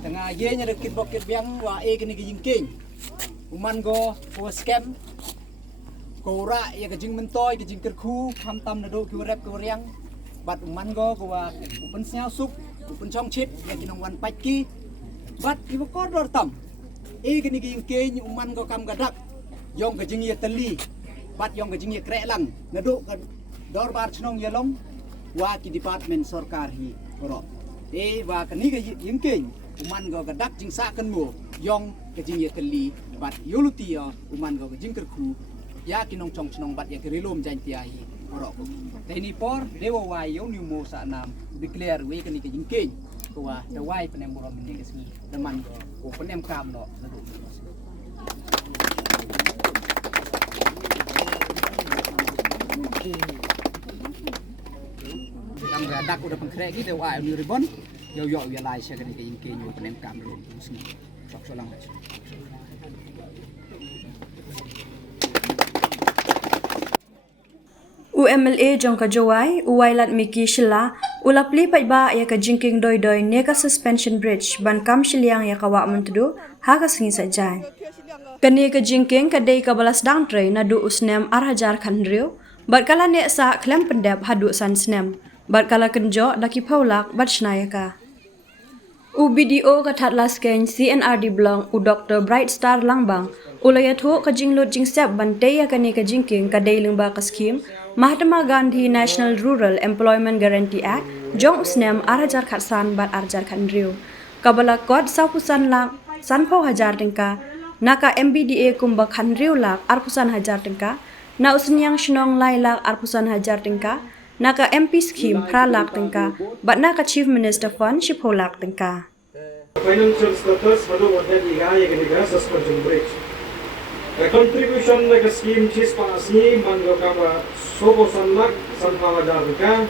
Tengah ye nya dekit bokit biang wa kini ke jingkieng. Uman go scam. Ko ra ya ke jing mentoy ke jing kerku tham tam na do ki rep ko riang. Bat uman go wa upen snyao sup upen chong chit ya kinong wan paki. Bat ki ko dor tam. Kini ke jingkieng uman go kam gadak. Yong ke jing ye teli. Bat yong ke jing ye krek lang. Na do dor bar shnong Ialong wa ki department sarkar hi ro. Wa kini ke jingkieng uman go gadak jing sa kan mo yong ke jing ye teli bat yoluti ya uman go jing kerku ya kinong chong chnong bat ya kerilom jan tiahi oro ko teni por dewa wa yo ni mo sa nam declare we kani ke jingkieng ko wa the wai penem borom ni ke sini deman go ko penem kam no ang gadak udah pengkrek gitu wa ni ribon yo ya lai saya kena jingkieng yo penem kam ron sini sok solang aja UMLA jongka jawai Wailadmiki Shylla ulapli paiba ya ka jingkieng doi ne ka suspension bridge ban kam shiliang ya kawa mentudu ha ka singi sajai kani ka jingkieng ka dei ka balas dang tre na du usnem arhajar khandriu bat kala ne sa klem pendap hadu san snem bat kala kenjo daki paulak bat shnayaka UBDO kathat lasken CNRD blong u Dr. Bright Star Langbang ulaya tho ka jinglot jingsep bante ya kani ka jingkieng ka dei lengba ka scheme Mahatma Gandhi National Rural Employment Guarantee Act jong usnem arhajar khatsan bat arjar khandriu kabala kod saupusan lak sanpau hajar tingka naka MBDA kumba khandriu lak arpusan hajar tingka na usnyang shnong lai lak arpusan hajar tingka naka MP scheme pralak tingka bat naka Chief Minister Fund shipolak tingka financial status madu wadah iaya keniga suspension bridge contribution like scheme chis pasni mango kama sobo sanlak sanpawa darga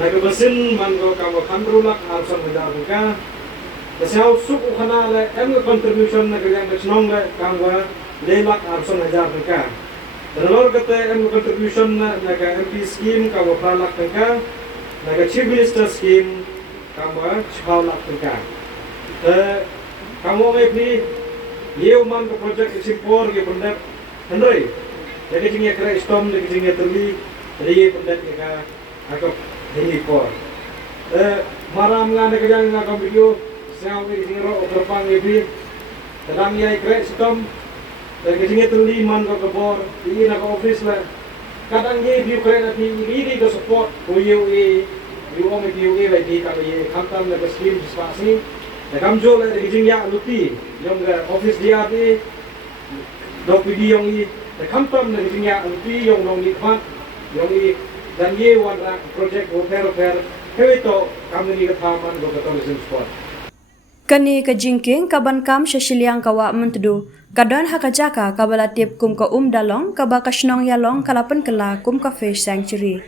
naga basin mango kama kandrulak arsan darga dasau suk ukhana le em contribution naga yang shnong le kangwa lelak arsan darga Dalor kata em contribution naga MP scheme kamu pralak tengka, naga Chief Minister scheme kamu chalak tengka. Kamu ini yeoman ke project isimpor ke pendat hendai. Jadi jingnya kera istom, jadi jingnya teli, jadi pendat mereka agak ini por. Maram ngana kerjaan ngakam video, saya ini jingro operpang ini, sedang ia kera istom. Dan kecingnya terli man ko kabor di na ko office la kadang ye view kare na ti really ko support ko you om view la di ka ye khamtam na scheme dispasi da kamjo la kecing ya luti yong ga office dia ti dok video yong i da khamtam na kecing ya luti yong nong ni khat yong i dan ye wan ra project repair heto kamni ka thaman ko tourism spot kani ka jingkieng kaban kam shashiliang kawa mentudu kadon hakajaka kabala tip kum ka dalong kabaka shnong Ialong kalapan kala kum ka fish sanctuary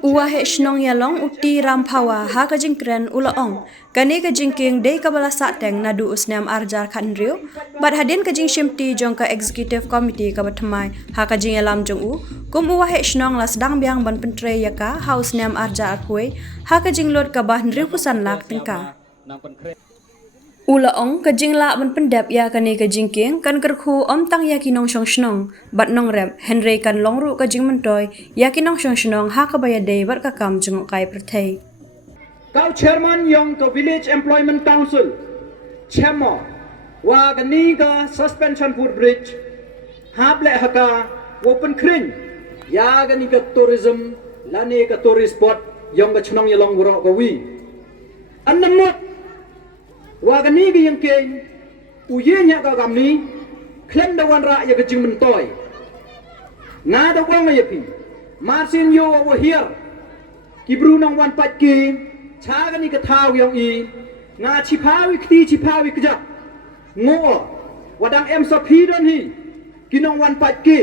uwahe shnong Ialong uti rampawa haka jingkren ulaong kani ka jingkieng dei kabala sateng nadu usnem arjar khandriu bad hadin ka jingshimti jong ka executive committee ka batmai haka jingelam jong u kum uwahe shnong las dang biang ban pentre yaka house nem arjar kue haka jinglot ka bahnriu pusan lak tingka Ulaong ka jingla ban pendap ya kani ka jingkieng kan kerku om tang ya kinong shnong bat nong rem Henry kan longru ka jing mentoy ya kinong shnong ha ka bayade bat ka kam jung kai prathai Kau chairman yang ke village employment council chemo wa kani ka suspension footbridge hable haka open kring ya kani ka tourism lani ka tourist spot yang ka shnong Ialong woro ka wi annamot Wagani gi yang keng uyenya ka gamni klem da wan ra ya ka jing mentoy na da wang ya pi marsin yo over here ki bru nong wan pat ki cha ga ni ka thaw yong i nga chi phawi kti chi phawi kja ngo wadang em so phi don hi ki nong wan pat ki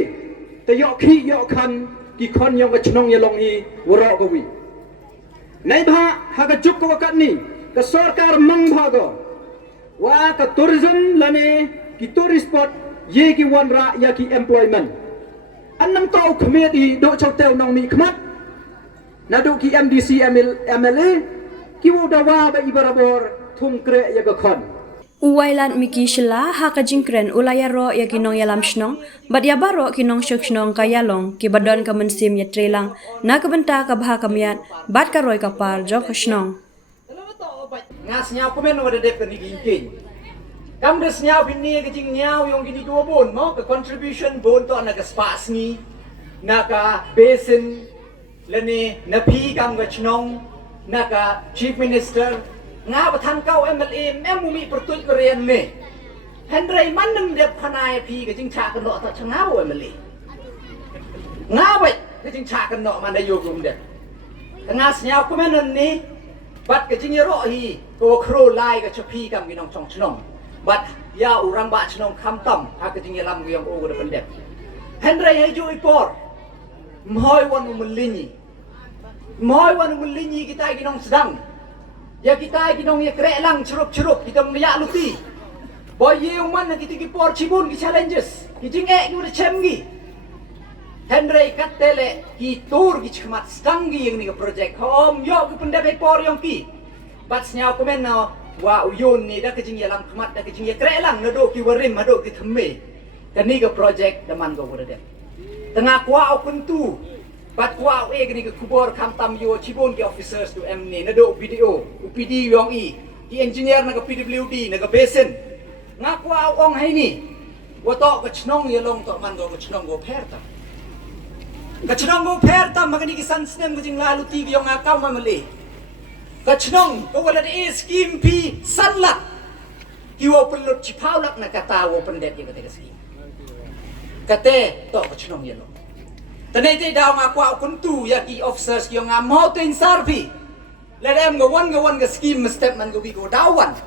te yo khi yo khan ki khon yong ka shnong Ialong i woro ka wi nai bha ha ka juk ka kat ni ka sarkar mang bha go wa ka tourism lane ki tourist spot ye ki wan ra ya ki employment annam tau khme di do chautel nong mi khmat na do ki MDC MLA ki wo dawa ba ibarabor thum kre ya ga khon Wailadmiki Shylla ha ka jingkren ulaya ro ya kinong yalam shnong bat ya baro kinong shok shnong ka Ialong ki badon ka mensim ya trelang na ka benta ka bha ka miat bat ka roy ka par jok ka shnong ngas nyau komen wada dep ni jingkieng kam des nyau bini ke jing nyau yong gini dua bon mo ke contribution bon to na ka spas ni na ka basin lene na pi kam ga shnong na ka chief minister nga ba than kau MLA em mi pertuj ko rian me hendrai man nem dep khanai pi ke jing cha kan no ta changa bo MLA nga ba ke jing cha kan no man da yo gum de ngas nyau komen ni bat ke jing ro hi ko kro lai ka chapi kam ginong chong chnong bat ya urang ba chnong kham tam ha ke jing lam gyong o ko de pendep hendrai hai ju ipor mhoi wan umlinyi kita ginong sedang ya kita ginong ya kre lang churup kita mya luti boy ye man kita ki por chibun ki challenges ki jing e ki chem gi hendrai katele ki tur ki chmat stang gi yang ni project hom yo ki pendep e por yong ki bat snyau komen no wa uyun ni da ke jing ya lam khmat da ke jing ya kre lang no do ki warim ma do ki thme kan ni ga project da man go de tengah kwa au kuntu bat kwa gini ke kubor kam tam yo chibon ki officers tu ni na do video UPD yong i ki engineer na ka PWD na ka basin nga kwa ong hai ni wa to ka chnong Ialong to man go ka chnong go pher ta magani ki san snem ko jing lalu ti yong akam ma mali ka chnong ko wala de scheme pi Syllad ki wo pelut chipaulak na kata wo pendet ye ka te scheme kate to ka chnong Ialong tanay tay daw nga kwa kuntu ya ki officers yung nga mountain survey let em ngawan ga scheme step man go bi go dawan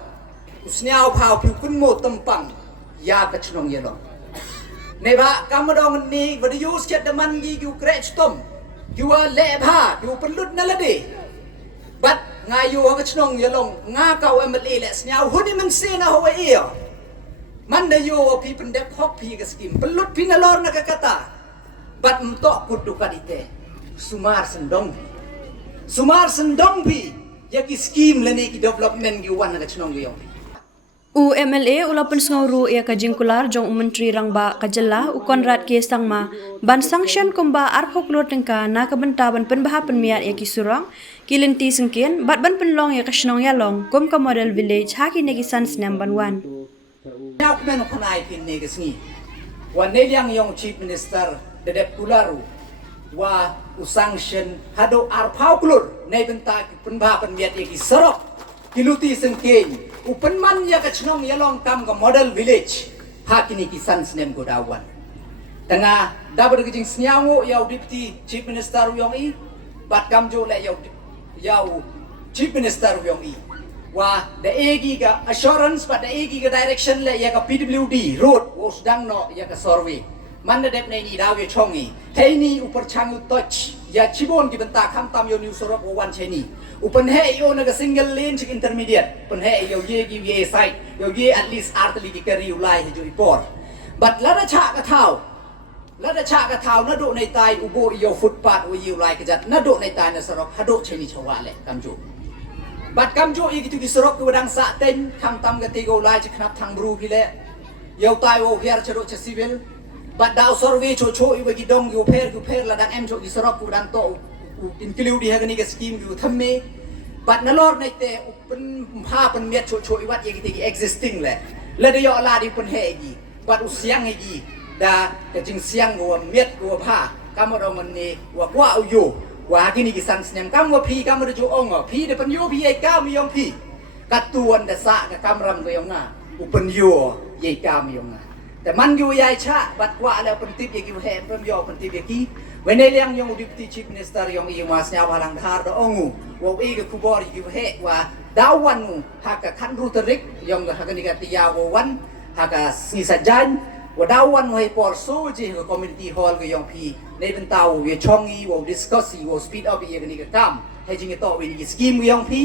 usnyaw phao phu kun mo tampang ya ka chnong Ialong ne ba kamadong ni video skit da man gi gu crech tom gu le bha gu pelut na lade bat nga yu ka chnong Ialong nga ka MLA le snyaw huni man se na ho e man da yu pi pendep hok pi ka scheme pelut pinalor na ka kata bat mtok kudu kadite sumar sendong bi ya ki scheme lene ki development gi wan na chnong gi yong u MLA ulapun sngawru ya ka jingkular jong menteri rangba ka jella u konrad ke sangma ban sanction komba arphok lo tengka na ka benta ban penbaha penmiat ya ki surang kilenti sengkien bat ban penlong ya ka shnong Ialong kom ka model village ha ki negi sans nam ban wan nyau men khanai pin ne gesngi wan ne liang yong chief minister dedep kularu wa usanction hado arphau klur nei benta penba penmiat ki serok kiluti sengkeng upenman ya ka chnong Ialong kam ka model village hakini ki sans nem go dawan tengah dabar ki jing snyango yau deputy chief minister yong i bat kam jo le yau chief minister yong i wa the egi ga assurance but the egi ga direction le ya ka PWD road wo sedang no ya ka survey man dep nei ni daw ye chongi theini upar changu touch ya chibon ki benta kham tam yo new sorok wan cheni upan he yo na single lane chik intermediate pan he yo ye gi ye side yo ye at least artli ki kari ulai he jo ipor but lada cha ka thau na do nei tai ubo yo footpath wo yu lai ka jat na do nei tai na sorok hado cheni chawa le kamjo but kamjo ye ki tu ki sorok ku dang sa ten kham tam ga ti go lai chik knap thang bru ki le yo tai wo hiar charo cha civil but daw survey cho i bagi dong yu pher la dang em cho ki sorok ku dang to include ha ni ka scheme yu thamme but na lor nei te upen pha pen miet cho i wat ye ki existing le de yo la di pen he gi but usiang gi da ka jing siang go miet go pha kam ro man ni wa kwa yu wa ki ni ki san snem kam wa phi kam ro jo ong phi de pen yu phi ai ka mi yong phi ka tuan da sa ka kam ram go yong na upen yu ye ka mi yong naแต่มันอยู่ยายชะบัดกว่าแล้วเป็นทิพย์กี่แห่งเป็นยอเป็นทิพย์กี่วันนี้เลี้ยงยองดิปติชิปมินิสเตอร์ยองอีมาสเนียวพลังทาร์ดองงูว่าอีกับคูบอร์กี่แห่งว่าดาววันงูหากกับคันรูตริกยองกับหากนิกติยาววันหากกับสีสัจจันว่าดาววันให้ปอร์โซจีกับคอมมูนิตี้ฮอลกับยองพีในเป็นเตาว่าช่องอีว่าดิสคัสซีว่าสปีดอัพอีกับนิกกัมให้จริงๆต่อวินิสกีมกับยองพี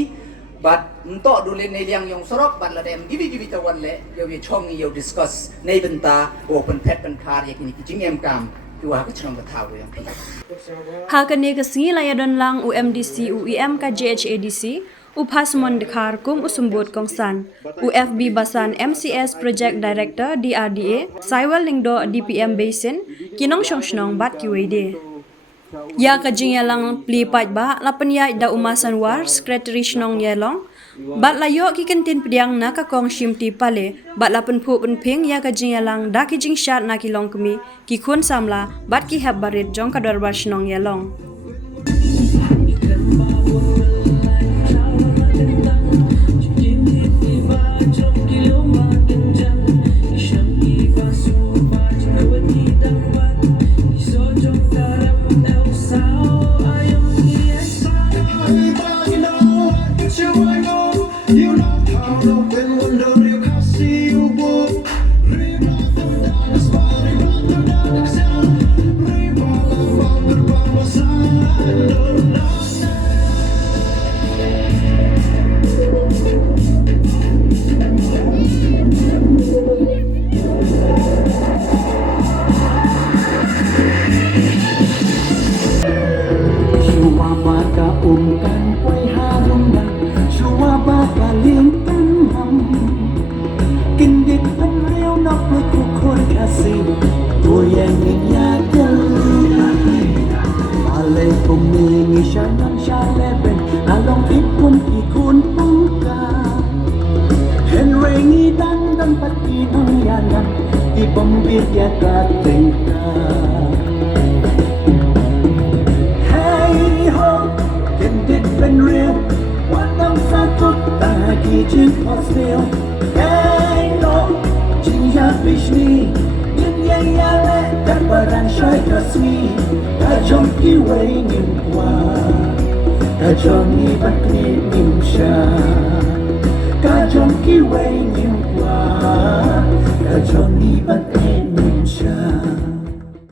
บัดโตดูเลในเลี้ยงยองสรบบัดละเดมกิบิตะวันเละเดี๋ยวช่องเดี๋ยวดิสคัสในบรรดาโอเป็นเพชรเป็นคาร์ยากินจิงเอ็มกามคือว่าก็ชนกระทาวอย่างพี่ Hakane ka singi la yadon lang UMDC UEM ka JHADC Upasmon Dekhar kum usumbut kongsan UFB Basan MCS Project Director DRDA Saiwal Lingdo DPM Basin kinong shnong bat kiwede ya ka jingya lang pli pat ba lapan ya da umasan war secretary shnong Ialong bat layo ki kentin pediang na ka kong shimti pale bat lapan phu pen phing ya ka jingya lang da ki jing shat na ki long kmi ki khun samla bat ki hab barit jong ka darbar shnong Ialong Ialong ipun ikun pangka Henry dan pati ang yanan Ibombit ya katingka Hey ho, kendit ben real Wadang satut tagi jing hostel Hey no, jing ya bishni Yin ya ya le, darbaran syai kasmi Kajong kiway ngimwa Kajong ibat ni nimsha Kajong kiway ngimwa Kajong ibat